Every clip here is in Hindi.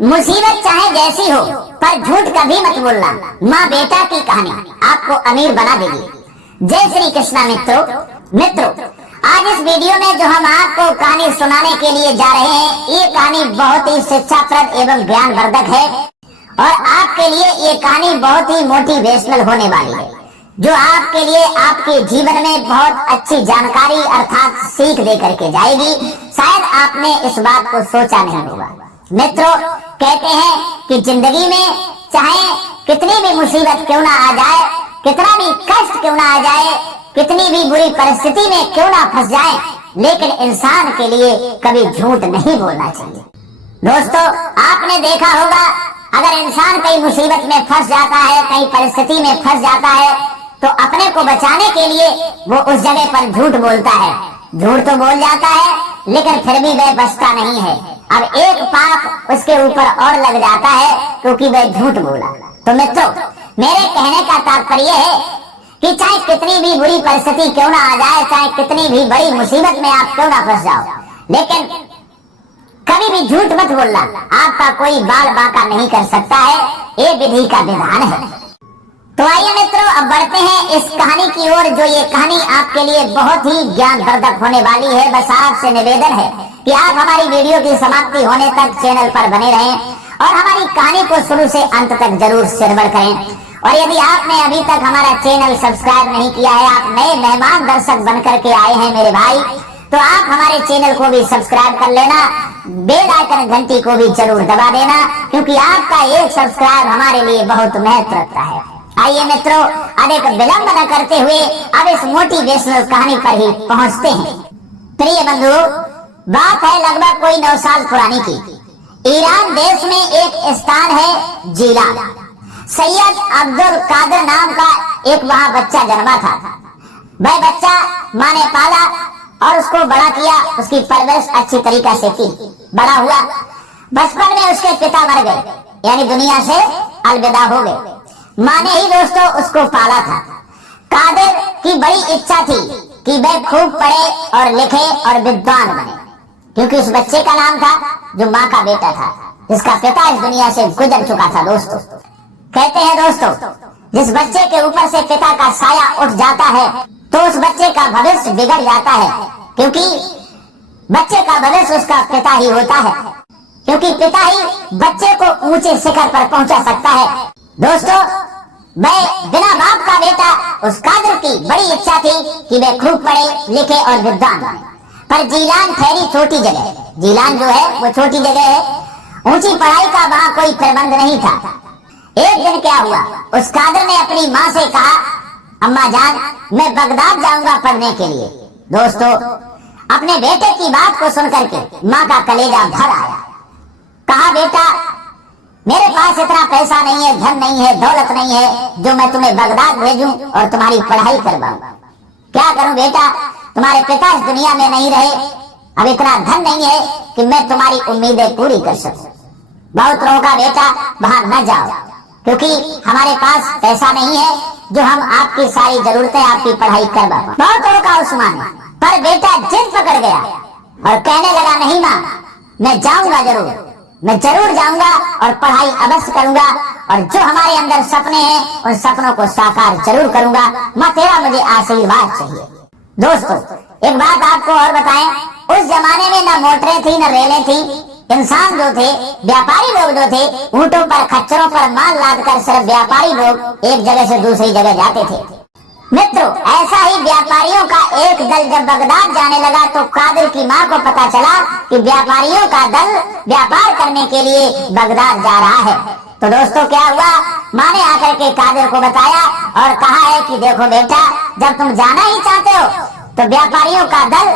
मुसीबत चाहे जैसी हो पर झूठ कभी मत बोलना। माँ बेटा की कहानी आपको अमीर बना देगी। जय श्री कृष्णा मित्रों, आज इस वीडियो में जो हम आपको कहानी सुनाने के लिए जा रहे हैं, ये कहानी बहुत ही शिक्षाप्रद एवं ज्ञानवर्धक है और आपके लिए ये कहानी बहुत ही मोटिवेशनल होने वाली है, जो आपके लिए आपके जीवन में बहुत अच्छी जानकारी अर्थात सीख दे करके जाएगी। शायद आपने इस बात को सोचा नहीं होगा। मित्रों, कहते हैं कि जिंदगी में चाहे कितनी भी मुसीबत क्यों ना आ जाए, कितना भी कष्ट क्यों ना आ जाए, कितनी भी बुरी परिस्थिति में क्यों ना फंस जाए, लेकिन इंसान के लिए कभी झूठ नहीं बोलना चाहिए। दोस्तों, आपने देखा होगा, अगर इंसान कहीं मुसीबत में फंस जाता है, कहीं परिस्थिति में फंस जाता है, तो अपने को बचाने के लिए वो उस जगह पर झूठ बोलता है। झूठ तो बोल जाता है, लेकिन फिर भी वह बचता नहीं है। अब एक पाप उसके ऊपर और लग जाता है क्योंकि वह झूठ बोला। तो मित्रों, मेरे कहने का तात्पर्य है कि चाहे कितनी भी बुरी परिस्थिति क्यों ना आ जाए, चाहे कितनी भी बड़ी मुसीबत में आप क्यों ना फंस जाओ, लेकिन कभी भी झूठ मत बोलना। आपका कोई बाल बांका नहीं कर सकता है, ये विधि का विधान है। तो आइए मित्रों, अब बढ़ते हैं इस कहानी की ओर, जो ये कहानी आपके लिए बहुत ही ज्ञानवर्धक होने वाली है। बस आपसे निवेदन है कि आप हमारी वीडियो की समाप्ति होने तक चैनल पर बने रहें और हमारी कहानी को शुरू से अंत तक जरूर श्रवण करें। और यदि आपने अभी तक हमारा चैनल सब्सक्राइब नहीं किया है, आप नए मेहमान दर्शक बन करके आए हैं मेरे भाई, तो आप हमारे चैनल को भी सब्सक्राइब कर लेना, बेल आइकन घंटी को भी जरूर दबा देना, क्योंकि आपका एक सब्सक्राइब हमारे लिए बहुत महत्व रखता है। आइए मित्रों, अधिक विलंब न करते हुए अब इस मोटिवेशनल कहानी पर ही पहुंचते हैं। प्रिय बंधु, बात है लगभग कोई 9 साल पुरानी की। ईरान देश में एक स्थान है जीलान। सैयद अब्दुल कादिर नाम का एक वहाँ बच्चा जन्मा था। वह बच्चा माँ ने पाला और उसको बड़ा किया, उसकी परवरिश अच्छी तरीके से की। बड़ा हुआ, बचपन में उसके पिता मर गए, यानी दुनिया से अलविदा हो गए। माँ ने ही दोस्तों उसको पाला था। कादिर की बड़ी इच्छा थी कि वह खूब पढ़े और लिखे और विद्वान बने, क्योंकि उस बच्चे का नाम था जो माँ का बेटा था, जिसका पिता इस दुनिया से गुजर चुका था। दोस्तों, कहते हैं दोस्तों, जिस बच्चे के ऊपर से पिता का साया उठ जाता है तो उस बच्चे का भविष्य बिगड़ जाता है, क्योंकि बच्चे का भविष्य उसका पिता ही होता है, क्योंकि पिता ही बच्चे को ऊंचे शिखर पर पहुंचा सकता है। दोस्तों, वह बिना बाप का बेटा उस कादिर की बड़ी इच्छा थी कि वह खूब पढ़े लिखे और विद्वान बने। पर जीलान ठहरी छोटी जगह। जीलान जो है वो छोटी जगह है, ऊंची पढ़ाई का वहाँ कोई प्रबंध नहीं था। एक दिन क्या हुआ, उस कादिर ने अपनी माँ से कहा, अम्मा जान, मैं बगदाद जाऊंगा पढ़ने के लिए। दोस्तों, अपने बेटे की बात को सुनकर के माँ का कलेजा भर आया। कहा, बेटा, मेरे पास इतना पैसा नहीं है, धन नहीं है, दौलत नहीं है जो मैं तुम्हें बगदाद भेजूं और तुम्हारी पढ़ाई करवाऊं। क्या करूं बेटा, तुम्हारे पिता इस दुनिया में नहीं रहे, अब इतना धन नहीं है कि मैं तुम्हारी उम्मीदें पूरी कर सकूं। बहुत रोका, बेटा वहां न जाओ, क्योंकि हमारे पास पैसा नहीं है जो हम आपकी सारी जरूरतें, आपकी पढ़ाई करवा पाएं। बहुत रोका उस्मान, पर बेटा जिद पकड़ गया और कहने लगा, नहीं माँ, मैं जाऊंगा जरूर, मैं जरूर जाऊंगा और पढ़ाई अवश्य करूंगा, और जो हमारे अंदर सपने हैं उन सपनों को साकार जरूर करूंगा। माँ, तेरा मुझे आशीर्वाद चाहिए। दोस्तों, एक बात आपको और बताएं, उस जमाने में न मोटरें थी न रेलें थी। इंसान जो थे, व्यापारी लोग जो थे, ऊंटों पर खच्चरों पर माल लाद कर सिर्फ व्यापारी लोग एक जगह से दूसरी जगह जाते थे। मित्रों, ऐसा ही व्यापारियों का एक दल जब बगदाद जाने लगा तो कादिर की माँ को पता चला कि व्यापारियों का दल व्यापार करने के लिए बगदाद जा रहा है। तो दोस्तों, क्या हुआ, माँ ने आकर के कादिर को बताया और कहा है कि देखो बेटा, जब तुम जाना ही चाहते हो तो व्यापारियों का दल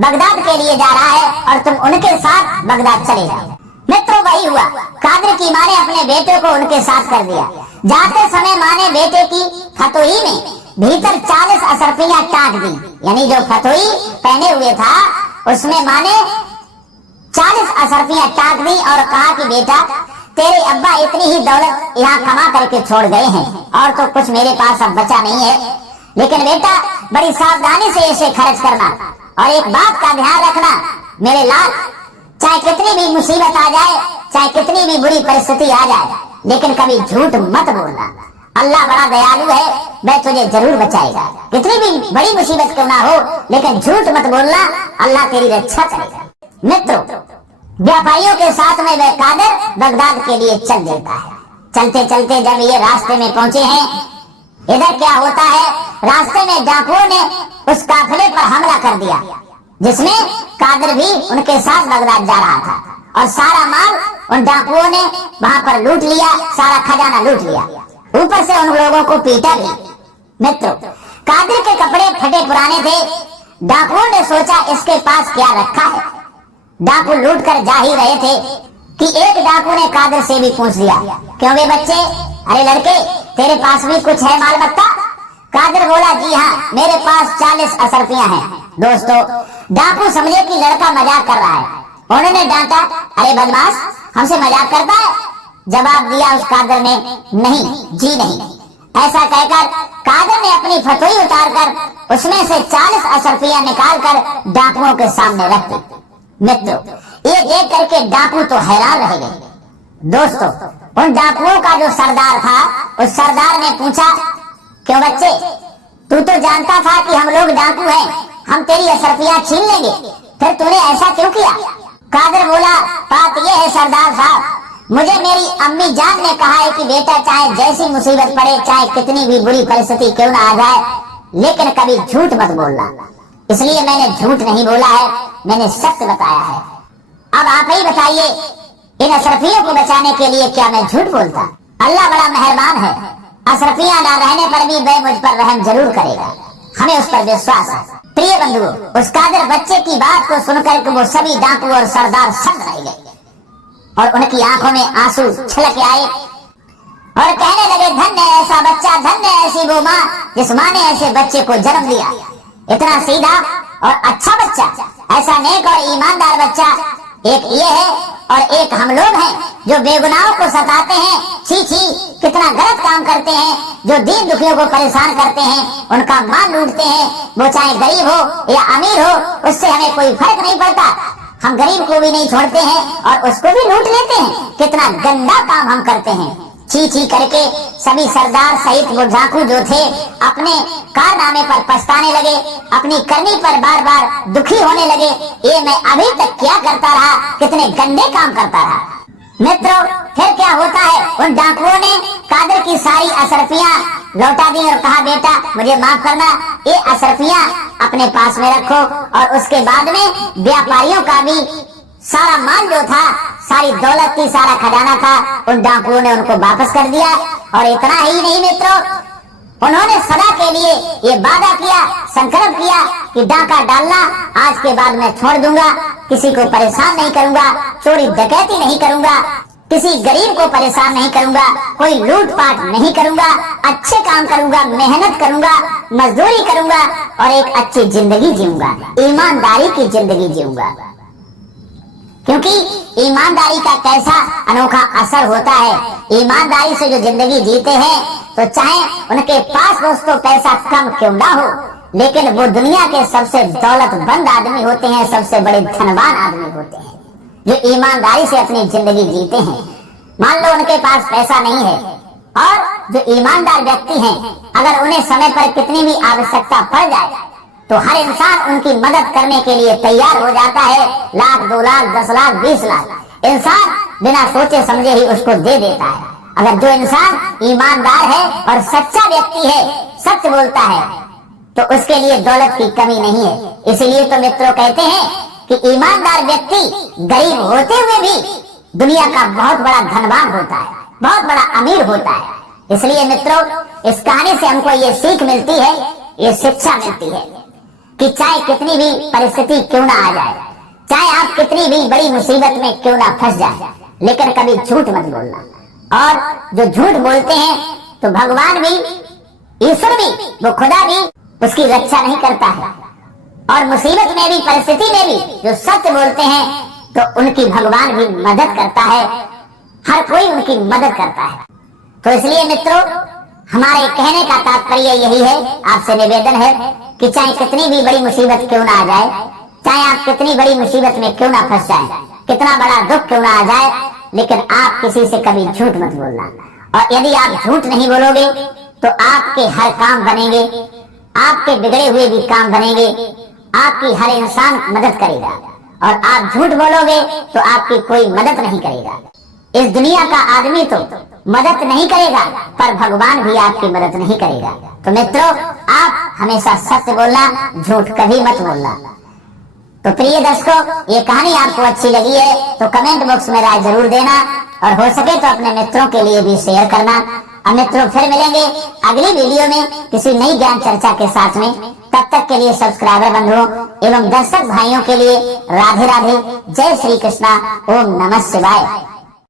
बगदाद के लिए जा रहा है और तुम उनके साथ बगदाद चले जाओ। मित्रों, वही हुआ। कादिर की माँ ने अपने बेटे को उनके साथ कर दिया। जाते समय माँ ने बेटे की फतोही में भीतर 40 असरफियां टाँक दी, यानी जो फतोही पहने हुए था उसमें माँ ने 40 असरफियां टाँक दी और कहा कि बेटा, तेरे अब्बा इतनी ही दौलत यहाँ कमा करके छोड़ गए हैं और तो कुछ मेरे पास अब बचा नहीं है, लेकिन बेटा बड़ी सावधानी से इसे खर्च करना और एक बात का ध्यान रखना, मेरे लाल, चाहे कितनी भी मुसीबत आ जाए, चाहे कितनी भी बुरी परिस्थिति आ जाए, लेकिन कभी झूठ मत बोलना। अल्लाह बड़ा दयालु है, वह तुझे जरूर बचाएगा। कितनी भी बड़ी मुसीबत क्यों ना हो, लेकिन झूठ मत बोलना, अल्लाह तेरी रक्षा करेगा। मित्रों, व्यापारियों के साथ में वह कादर बगदाद के लिए चल देता है। चलते चलते जब ये रास्ते में पहुंचे हैं, इधर क्या होता है, रास्ते में डाकुओं ने उस काफिले पर हमला कर दिया, जिसमें कादर भी उनके साथ बगदाद जा रहा था, और सारा माल उन डाकुओं ने वहां पर लूट लिया, सारा खजाना लूट लिया, ऊपर से उन लोगों को पीटा भी। मित्रों, कादर के कपड़े फटे पुराने थे। डाकुओं ने सोचा इसके पास क्या रखा है। डाकू लूट कर जा ही रहे थे कि एक डाकू ने कादर से भी पूछ लिया, क्यों वे बच्चे, अरे लड़के, तेरे पास भी कुछ है माल मत्ता? कादर बोला, जी हाँ, मेरे पास 40 असरफियां हैं। दोस्तों, डाकू समझे कि लड़का मजाक कर रहा है। उन्होंने डांटा, अरे बदमाश, हमसे मजाक करता है? जवाब दिया उस कादर ने, नहीं जी नहीं। ऐसा कहकर कादर ने अपनी फतोई उतारकर उसमें से 40 असरफियां निकालकर डाकुओं के सामने रख दी। मित्रों, ये देख करके डाकू तो हैरान रह गए। दोस्तों, उन डाकुओं का जो सरदार था, उस सरदार ने पूछा, क्यों बच्चे, तू तो जानता था कि हम लोग डाकू हैं, हम तेरी असरफियां छीन लेंगे, फिर तूने ऐसा क्यों किया? कादर बोला, बात यह है सरदार साहब, मुझे मेरी अम्मी जान ने कहा है कि बेटा, चाहे जैसी मुसीबत पड़े, चाहे कितनी भी बुरी परिस्थिति क्यों ना आ जाए, लेकिन कभी झूठ मत बोलना। इसलिए मैंने झूठ नहीं बोला है, मैंने सत्य बताया है। अब आप ही बताइए, इन अशरफियों को बचाने के लिए क्या मैं झूठ बोलता? अल्लाह बड़ा मेहरबान है, अशरफियां ना रहने पर भी वह मुझ पर रहम जरूर करेगा, हमें उस पर विश्वास है। प्रिय बंधुओं, उस कादर बच्चे की बात को सुनकर वो सभी डाकू और सरदार सड़ रह गए और उनकी आंखों में आंसू छलक आए और कहने लगे, धन्य ऐसा बच्चा, धन्य ऐसी वो माँ जिस माँ ने ऐसे बच्चे को जन्म दिया। इतना सीधा और अच्छा बच्चा, ऐसा नेक और ईमानदार बच्चा एक ये है और एक हम लोग हैं जो बेगुनाहों को सताते हैं। छी छी, कितना गलत काम करते हैं, जो दीन दुखियों को परेशान करते हैं, उनका माल लूटते हैं। वो चाहे गरीब हो या अमीर हो, उससे हमें कोई फर्क नहीं पड़ता। हम गरीब को भी नहीं छोड़ते हैं और उसको भी लूट लेते हैं। कितना गंदा काम हम करते हैं। छी छी करके सभी सरदार सहित वो डाकू जो थे अपने कारनामे पर पछताने लगे, अपनी करनी पर बार बार दुखी होने लगे। ये मैं अभी तक क्या करता रहा, कितने गंदे काम करता रहा। मित्रों, फिर क्या होता है, उन डाकुओं ने कादर की सारी अशरफियां लौटा दी और कहा, बेटा मुझे माफ करना, ये अशरफियां अपने पास में रखो। और उसके बाद में व्यापारियों का भी सारा माल जो था, सारी दौलत थी, सारा खजाना था, उन डाकुओं ने उनको वापस कर दिया। और इतना ही नहीं मित्रों, उन्होंने सदा के लिए ये वादा किया, संकल्प किया कि डाका डालना आज के बाद मैं छोड़ दूंगा, किसी को परेशान नहीं करूंगा, चोरी डकैती नहीं करूंगा, किसी गरीब को परेशान नहीं करूंगा, कोई लूटपाट नहीं करूंगा, अच्छे काम करूंगा, मेहनत करूंगा, मजदूरी करूंगा और एक अच्छी जिंदगी जीऊंगा, ईमानदारी की जिंदगी जीऊंगा। क्योंकि ईमानदारी का कैसा अनोखा असर होता है। ईमानदारी से जो जिंदगी जीते हैं, तो चाहे उनके पास दोस्तों पैसा कम क्यों ना हो, लेकिन वो दुनिया के सबसे दौलतमंद आदमी होते हैं, सबसे बड़े धनवान आदमी होते हैं, जो ईमानदारी से अपनी जिंदगी जीते हैं। मान लो उनके पास पैसा नहीं है, और जो ईमानदार व्यक्ति हैं, अगर उन्हें समय पर कितनी भी आवश्यकता पड़ जाए, तो हर इंसान उनकी मदद करने के लिए तैयार हो जाता है। 1,00,000, 2,00,000, 10,00,000, 20,00,000 इंसान बिना सोचे समझे ही उसको दे देता है। अगर जो इंसान ईमानदार है और सच्चा व्यक्ति है, सच बोलता है, तो उसके लिए दौलत की कमी नहीं है। इसीलिए तो मित्रों कहते हैं कि ईमानदार व्यक्ति गरीब होते हुए भी दुनिया का बहुत बड़ा धनवान होता है, बहुत बड़ा अमीर होता है। इसलिए मित्रों, इस कहानी से हमको ये सीख मिलती है, ये शिक्षा मिलती है कि चाहे कितनी भी परिस्थिति क्यों ना आ जाए, चाहे आप कितनी भी बड़ी मुसीबत में क्यों ना फंस जाए, लेकिन कभी झूठ मत बोलना। और जो झूठ बोलते हैं, तो भगवान भी, ईश्वर भी, वो खुदा भी उसकी रक्षा नहीं करता है। और मुसीबत में भी, परिस्थिति में भी जो सत्य बोलते हैं, तो उनकी भगवान भी मदद करता है। हर कोई उनकी मदद करता है। तो इसलिए मित्रों, हमारे कहने का तात्पर्य यही है, आपसे निवेदन है कि चाहे कितनी भी बड़ी मुसीबत क्यों ना आ जाए, चाहे आप कितनी बड़ी मुसीबत में क्यों ना फंस जाए, कितना बड़ा दुख क्यों ना आ जाए, लेकिन आप किसी से कभी झूठ मत बोलना। और यदि आप झूठ नहीं बोलोगे तो आपके हर काम बनेंगे, आपके बिगड़े हुए भी काम बनेंगे, आपकी हर इंसान मदद करेगा। और आप झूठ बोलोगे तो आपकी कोई मदद नहीं करेगा। इस दुनिया का आदमी तो मदद नहीं करेगा, पर भगवान भी आपकी मदद नहीं करेगा। तो मित्रों, आप हमेशा सत्य बोलना, झूठ कभी मत बोलना। तो प्रिय दर्शकों, ये कहानी आपको अच्छी लगी है तो कमेंट बॉक्स में राय जरूर देना, और हो सके तो अपने मित्रों के लिए भी शेयर करना। अब मित्रों, फिर मिलेंगे अगली वीडियो में किसी नई ज्ञान चर्चा के साथ में। तब तक के लिए सब्सक्राइबर बंधुओं एवं दर्शक भाइयों के लिए राधे राधे, जय श्री कृष्णा, ओम नमः शिवाय।